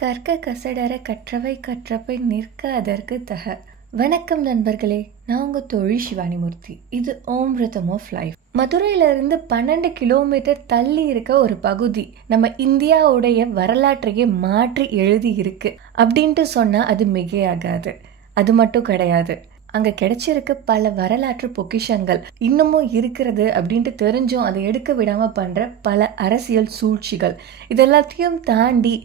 கற்க கசடர கற்றவை கற்றவை நிற்க அதற்கு தக. வணக்கம் நண்பர்களே, நான் உங்கள் தொழில் சிவானிமூர்த்தி. இது ஓம் ரிதம் ஆஃப் லைஃப். மதுரையிலிருந்து 12 கிலோமீட்டர் தள்ளி இருக்க ஒரு பகுதி நம்ம இந்தியாவுடைய வரலாற்றையே மாற்றி எழுதி இருக்கு அப்படின்ட்டு சொன்னா அது மிகையாகாது. அது மட்டும் கிடையாது, அங்க கிடைச்சிருக்க பல வரலாற்று பொக்கிஷங்கள் இன்னமும் இருக்கிறது அப்படின்ட்டு தெரிஞ்சும் அதை எடுக்க விடாம பண்ற பல அரசியல் சூழ்ச்சிகள், இதெல்லாத்தையும் தாண்டி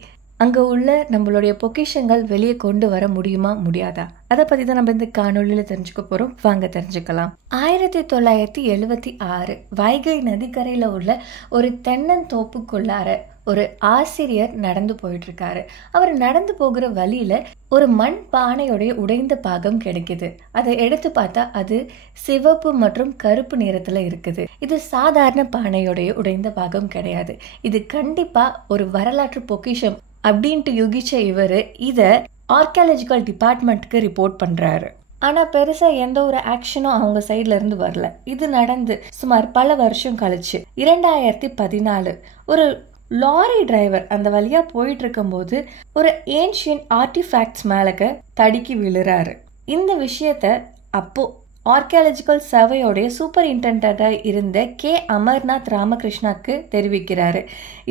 அங்க உள்ள நம்மளுடைய பொக்கிஷங்கள் வெளியே கொண்டு வர முடியுமா முடியாதா, அதை பத்தி தான் நம்ம இந்த காணொலியில தெரிஞ்சுக்க போறோம். வாங்க தெரிஞ்சுக்கலாம். 1976 வைகை நதிக்கரையில உள்ள ஒரு தென்னந்தோப்புக்குள்ளார ஒரு ஆசிரியர் நடந்து போயிட்டு இருக்காரு. அவர் நடந்து போகிற வழியில ஒரு மண் பானையுடைய உடைந்த பாகம் கிடைக்குது. அதை எடுத்து பார்த்தா அது சிவப்பு மற்றும் கருப்பு நிறத்துல இருக்குது. இது சாதாரண பானையுடைய உடைந்த பாகம் கிடையாது. இது கண்டிப்பா ஒரு வரலாற்று பொக்கிஷம் அப்படின்ட்டு யுகிச்ச இவரு இத ஆர்கியாலஜிக்கல் டிபார்ட்மெண்ட்க்கு ரிப்போர்ட் பண்றாரு. ஆனா பெருசா எந்த ஒரு ஆக்ஷனும் அவங்க சைட்ல இருந்து வரல. இது நடந்து சுமார் பல வருஷம் கழிச்சு 2014 ஒரு லாரி டிரைவர் அந்த வழியா போயிட்டு இருக்கும் போது ஒரு ஏன்ஷியன்ட் ஆர்டிஃபேக்ட்ஸ் மேலக்க தடுக்கி விழுறாரு. இந்த விஷயத்த அப்போ ஆர்கியாலஜிக்கல் சர்வேயோடைய சூப்பரிண்டெண்டா இருந்த கே அமர்நாத் ராமகிருஷ்ணாக்கு தெரிவிக்கிறாரு.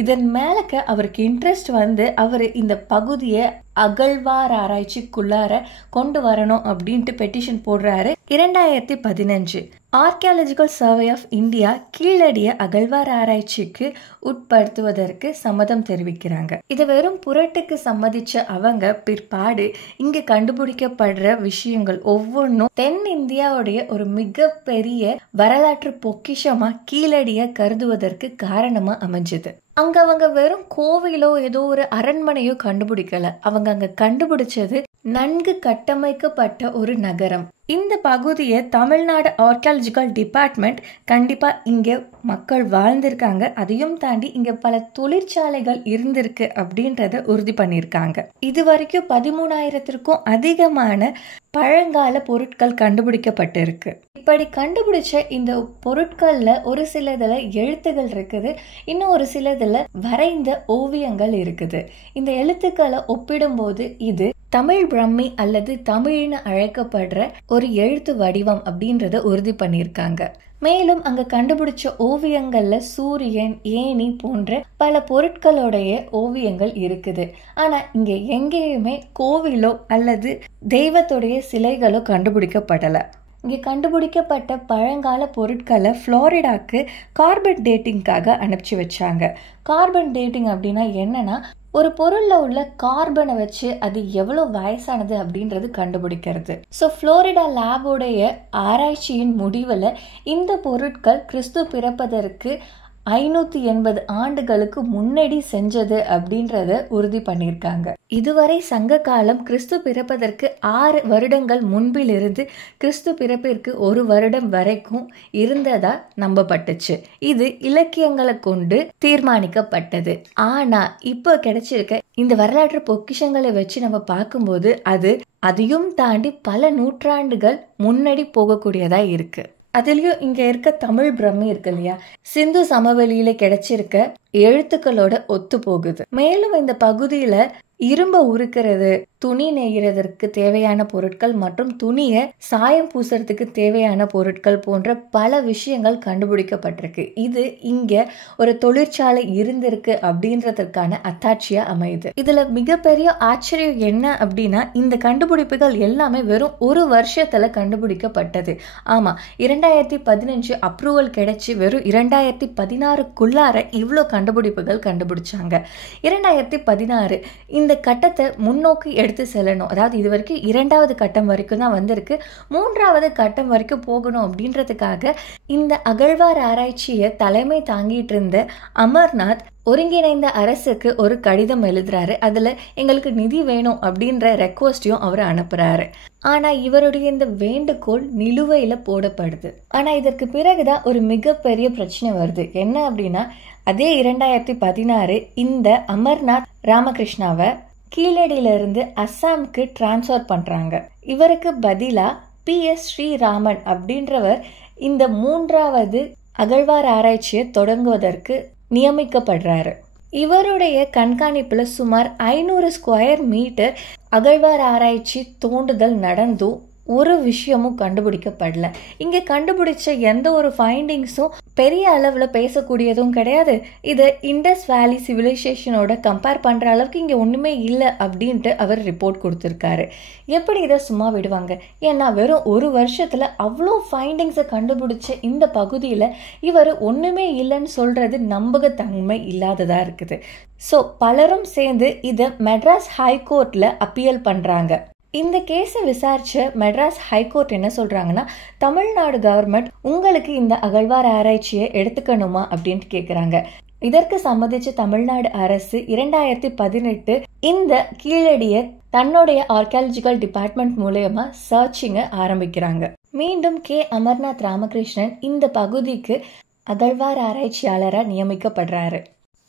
இதன் மேலக்க அவருக்கு இன்ட்ரெஸ்ட் வந்து அவர் இந்த பகுதியை அகழ்வார் ஆராய்ச்சிக்குள்ளார கொண்டு வரணும் அப்படின்ட்டு பெட்டிஷன் போடுறாரு. 2015 ஆர்கியாலஜிக்கல் சர்வே ஆஃப் இந்தியா கீழடிய அகழ்வார் ஆராய்ச்சிக்கு உட்படுத்துவதற்கு சம்மதம் தெரிவிக்கிறாங்க. இதை வெறும் புரட்டுக்கு சம்மதிச்ச அவங்க பிற்பாடு இங்க கண்டுபிடிக்கப்படுற விஷயங்கள் ஒவ்வொன்றும் தென் இந்தியாவுடைய ஒரு மிகப்பெரிய வரலாற்று பொக்கிஷமா கீழடிய கருதுவதற்கு காரணமா அமைஞ்சது. அங்க அவங்க வெறும் கோவிலோ ஏதோ ஒரு அரண்மனையோ கண்டுபிடிக்கல. அவங்க அங்க கண்டுபிடிச்சது நன்கு கட்டமைக்கப்பட்ட ஒரு நகரம். இந்த பகுதியை தமிழ்நாடு ஆர்கியாலஜிக்கல் டிபார்ட்மெண்ட் கண்டிப்பா இங்க மக்கள் வாழ்ந்திருக்காங்க, அதையும் தாண்டி இங்க பல தொழிற்சாலைகள் இருந்திருக்கு அப்படின்றத உறுதி பண்ணிருக்காங்க. இது வரைக்கும் 13,000க்கும் அதிகமான பழங்கால பொருட்கள் கண்டுபிடிக்கப்பட்டிருக்கு. இப்படி கண்டுபிடிச்ச இந்த பொருட்கள்ல ஒரு சிலதுல எழுத்துகள் இருக்குது, இன்னும் ஒரு சிலதுல வரைந்த ஓவியங்கள் இருக்குது. இந்த எழுத்துக்களை ஒப்பிடும்போது இது தமிழ் பிரம்மி அல்லது தமிழ்னு அழைக்கப்படுற ஒரு எழுத்து வடிவம் அப்படின்றத உறுதி பண்ணியிருக்காங்க. மேலும் அங்க கண்டுபிடிச்ச ஓவியங்கள்ல சூரியன், ஏணி போன்ற பல பொருட்களுடைய ஓவியங்கள் இருக்குது. ஆனா இங்க எங்கேயுமே கோவிலோ அல்லது தெய்வத்துடைய சிலைகளோ கண்டுபிடிக்கப்படல. இங்கே கண்டுபிடிக்கப்பட்ட பழங்கால பொருட்களை ஃப்ளோரிடாக்கு கார்பன் டேட்டிங்காக அனுப்பிச்சு வச்சாங்க. கார்பன் டேட்டிங் அப்படின்னா என்னன்னா, ஒரு பொருள்ல உள்ள கார்பனை வச்சு அது எவ்வளவு வயசானது அப்படின்றது கண்டுபிடிக்கிறது. ஸோ ஃப்ளோரிடா லேபோடைய ஆராய்ச்சியின் முடிவில் இந்த பொருட்கள் கிறிஸ்து பிறப்பதற்கு 580 ஆண்டுகளுக்கு முன்னாடி செஞ்சது அப்படின்றத உறுதி பண்ணியிருக்காங்க. இதுவரை சங்க காலம் கிறிஸ்து பிறப்பதற்கு 6 வருடங்கள் முன்பிலிருந்து கிறிஸ்து பிறப்பிற்கு 1 வருடம் வரைக்கும் இருந்ததா நம்பப்பட்டுச்சு. இது இலக்கியங்களை கொண்டு தீர்மானிக்கப்பட்டது. ஆனா இப்போ கிடைச்சிருக்க இந்த வரலாற்று பொக்கிஷங்களை வச்சு நம்ம பார்க்கும்போது அது அதையும் தாண்டி பல நூற்றாண்டுகள் முன்னாடி போகக்கூடியதா இருக்கு. அதுலயும் இங்க இருக்க தமிழ் பிரம்மி இருக்கு இல்லையா, சிந்து சமவெளியில கிடைச்சிருக்க எழுத்துக்களோட ஒத்து போகுது. மேலும் இந்த பகுதியில இரும்பை உருக்கிறது, துணி நெய்கிறதுக்கு தேவையான பொருட்கள் மற்றும் துணியை சாயம் பூசுறதுக்கு தேவையான பொருட்கள் போன்ற பல விஷயங்கள் கண்டுபிடிக்கப்பட்டிருக்கு. இது இங்க ஒரு தொழிற்சாலை இருந்திருக்கு அப்படின்றதுக்கான அத்தாட்சியா அமையுது. இதுல மிகப்பெரிய ஆச்சரியம் என்ன அப்படின்னா, இந்த கண்டுபிடிப்புகள் எல்லாமே வெறும் 1 வருஷத்துல கண்டுபிடிக்கப்பட்டது. ஆமா, 2015 அப்ரூவல் கிடைச்சி வெறும் 2016க்குள்ளார இவ்வளோ கண்டுபிடிப்புகள் கண்டுபிடிச்சாங்க. 2016 இந்த கட்டத்தை முன்னோக்கி எடுத்து செல்லணும். அதாவது இது வரைக்கும் 2வது கட்டம் வரைக்கும் தான் வந்திருக்கு, 3வது கட்டம் வரைக்கும் போகணும் அப்படின்றதுக்காக இந்த அகழ்வார் ஆராய்ச்சியை தலைமை தாங்கிட்டு இருந்த அமர்நாத் ஒருங்கிணைந்த அரசுக்கு ஒரு கடிதம் எழுதுறாரு. அதுல எங்களுக்கு நிதி வேணும் அப்படின்ற ரெக்வஸ்டையும் அவர் அனுப்புறாரு. ஆனா இவருடைய இந்த வேண்டுகோள் நிலுவையில போடப்படுது. ஆனா இதற்கு பிறகுதான் ஒரு மிகப்பெரிய பிரச்சனை வருது. என்ன அப்படின்னா, அதே 2016 இந்த அமர்நாத் ராமகிருஷ்ணாவை கீழடியில இருந்து அஸ்ஸாமுக்கு டிரான்ஸ்ஃபர் பண்றாங்க. இவருக்கு பதிலா PS ஸ்ரீராமன் அப்படின்றவர் இந்த 3வது அகழ்வார் ஆராய்ச்சியை தொடங்குவதற்கு நியமிக்கப்படுறாரு. இவருடைய கண்காணிப்புல சுமார் 500 ஸ்கொயர் மீட்டர் அகழ்வார் ஆராய்ச்சி தோண்டுதல் நடந்தும் ஒரு விஷயமும் கண்டுபிடிக்கப்படல. இங்க கண்டுபிடிச்ச எந்த ஒரு ஃபைண்டிங்ஸும் பெரிய அளவுல பேசக்கூடியதும் கிடையாது. இது இண்டஸ் வேலி சிவிலைசேஷனோட கம்பேர் பண்ற அளவுக்கு இங்க ஒண்ணுமே இல்லை அப்படின்ட்டு அவர் ரிப்போர்ட் கொடுத்திருக்காரு. எப்படி இதை சும்மா விடுவாங்க? ஏன்னா வெறும் ஒரு வருஷத்துல அவ்வளோ ஃபைண்டிங்ஸை கண்டுபிடிச்ச இந்த பகுதியில இவர் ஒண்ணுமே இல்லைன்னு சொல்றது நம்பகத்தன்மை இல்லாததா இருக்குது. ஸோ பலரும் சேர்ந்து இதை மெட்ராஸ் ஹைகோர்ட்ல அப்பீல் பண்றாங்க. இந்த கேஸை விசாரிச்ச மெட்ராஸ் ஹைகோர்ட் என்ன சொல்றாங்கன்னா, தமிழ்நாடு கவர்மெண்ட் உங்களுக்கு இந்த அகழ்வார் ஆராய்ச்சியை எடுத்துக்கணுமா அப்படின்ட்டு கேட்குறாங்க. இதற்கு சம்மதிச்ச தமிழ்நாடு அரசு 2018 இந்த கீழடியை தன்னுடைய ஆர்கியாலஜிக்கல் டிபார்ட்மெண்ட் மூலமா சர்ச்சிங்கை ஆரம்பிக்கிறாங்க. மீண்டும் அமர்நாத் ராமகிருஷ்ணன் இந்த பகுதிக்கு அகழ்வார் ஆராய்ச்சியாளராக நியமிக்கப்படுறாரு.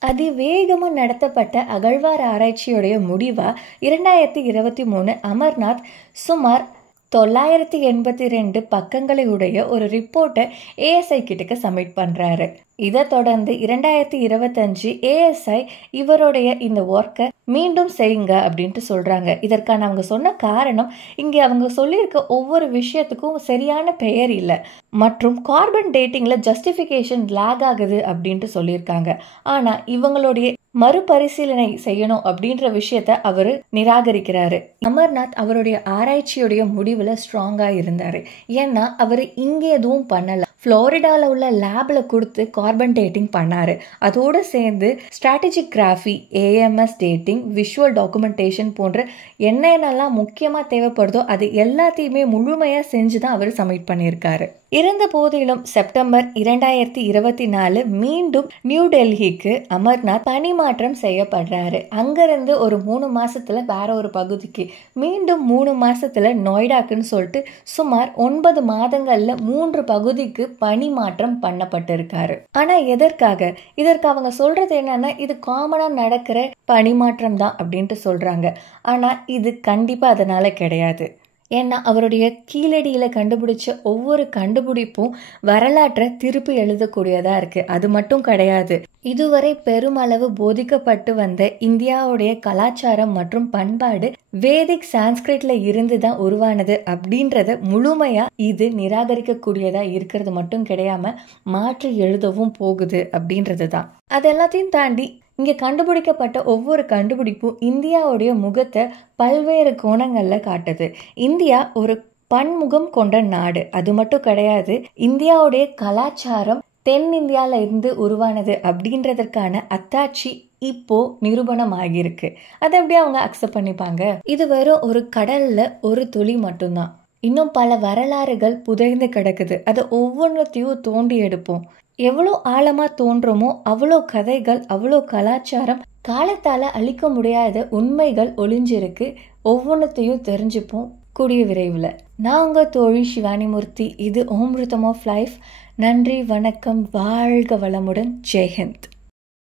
அதிவேகமா நடத்தப்பட்ட அகழ்வார் ஆராய்ச்சியுடைய முடிவா 2023 அமர்நாத் சுமார் 982 பக்கங்களை உடைய ஒரு ரிப்போர்ட்டை ஏஎஸ்ஐ கிட்டக்க சப்மிட் பண்றாரு. இதை தொடர்ந்து 2025 ஏஎஸ்ஐ இவருடைய இந்த ஒர்க்கை மீண்டும் செய்யுங்க அப்படின்ட்டு சொல்றாங்க. இதற்கான அவங்க சொன்ன காரணம், இங்க அவங்க சொல்லியிருக்க ஒவ்வொரு விஷயத்துக்கும் சரியான பெயர் இல்லை மற்றும் கார்பன் டேட்டிங்ல ஜஸ்டிபிகேஷன் லேக் ஆகுது அப்படின்ட்டு சொல்லியிருக்காங்க. ஆனா இவங்களுடைய மறுபரிசீலனை செய்யணும் அப்படின்ற விஷயத்த அவரு நிராகரிக்கிறாரு. அமர்நாத் அவருடைய ஆராய்ச்சியுடைய முடிவுல ஸ்ட்ராங்கா இருந்தாரு. ஏன்னா அவரு இங்க எதுவும் பண்ணல, புளோரிடால உள்ள லேப்ல கொடுத்து கார்பன் டேட்டிங் பண்ணாரு. அதோடு சேர்ந்து strategic graphy, AMS dating, visual documentation போன்ற என்னென்னலாம் முக்கியமா தேவைப்படுதோ அது எல்லாத்தையுமே முழுமையா செஞ்சுதான் அவர் சப்மிட் பண்ணியிருக்காரு. இருந்த போதிலும் செப்டம்பர் 2024 மீண்டும் நியூ டெல்லிக்கு அமர்நாத் பணிமாற்றம் செய்யப்படுறாரு. அங்கிருந்து ஒரு 3 மாசத்துல வேற ஒரு பகுதிக்கு, மீண்டும் 3 மாசத்துல நொய்டாக்குன்னு சொல்லிட்டு சுமார் 9 மாதங்கள்ல 3 பகுதிக்கு பணிமாற்றம் பண்ணப்பட்டிருக்காரு. ஆனா எதற்காக? இதற்கு அவங்க சொல்றது என்னன்னா, இது காமனா நடக்கிற பணிமாற்றம் தான் அப்படின்ட்டு சொல்றாங்க. ஆனா இது கண்டிப்பா அதனால கிடையாது. ஏன்னா அவருடைய கீழடியில கண்டுபிடிச்ச ஒவ்வொரு கண்டுபிடிப்பும் வரலாற்றை திருப்பி எழுதக்கூடியதா இருக்கு. அது மட்டும் கிடையாது, இதுவரை பெருமளவு போதிக்கப்பட்டு வந்த இந்தியாவுடைய கலாச்சாரம் மற்றும் பண்பாடு வேதிக் சான்ஸ்கிரிட்ல இருந்துதான் உருவானது அப்படின்றத முழுமையா இது நிராகரிக்க கூடியதா இருக்கிறது மட்டும் கிடையாம மாற்றி எழுதவும் போகுது அப்படின்றது தான். அது எல்லாத்தையும் தாண்டி இங்க கண்டுபிடிக்கப்பட்ட ஒவ்வொரு கண்டுபிடிப்பும் இந்தியாவுடைய முகத்தை பல்வேறு கோணங்கள்ல காட்டுது. இந்தியா ஒரு பன்முகம் கொண்ட நாடு. அது மட்டும் கிடையாது, இந்தியாவுடைய கலாச்சாரம் தென்னிந்தியால இருந்து உருவானது அப்படின்றதற்கான அத்தாட்சி இப்போ நிரூபணம் ஆகியிருக்கு. அதை எப்படி அவங்க அக்செப்ட் பண்ணிப்பாங்க? இது வெறும் ஒரு கடல்ல ஒரு துளி மட்டும்தான். இன்னும் பல வரலாறுகள் புதைந்து கிடக்குது. அதை ஒவ்வொன்றத்தையும் தோண்டி எடுப்போம். எவ்வளோ ஆழமா தோன்றமோ அவ்வளோ கதைகள், அவ்வளோ கலாச்சாரம், காலத்தால அழிக்க முடியாத உண்மைகள் ஒளிஞ்சிருக்கு. ஒவ்வொன்றத்தையும் தெரிஞ்சுப்போம் கூடிய விரைவில். நான் உங்க தோழி சிவானி மூர்த்தி. இது ஓம் ரிதம் ஆஃப் லைஃப். நன்றி, வணக்கம், வாழ்க வளமுடன், ஜெய்ஹிந்த்.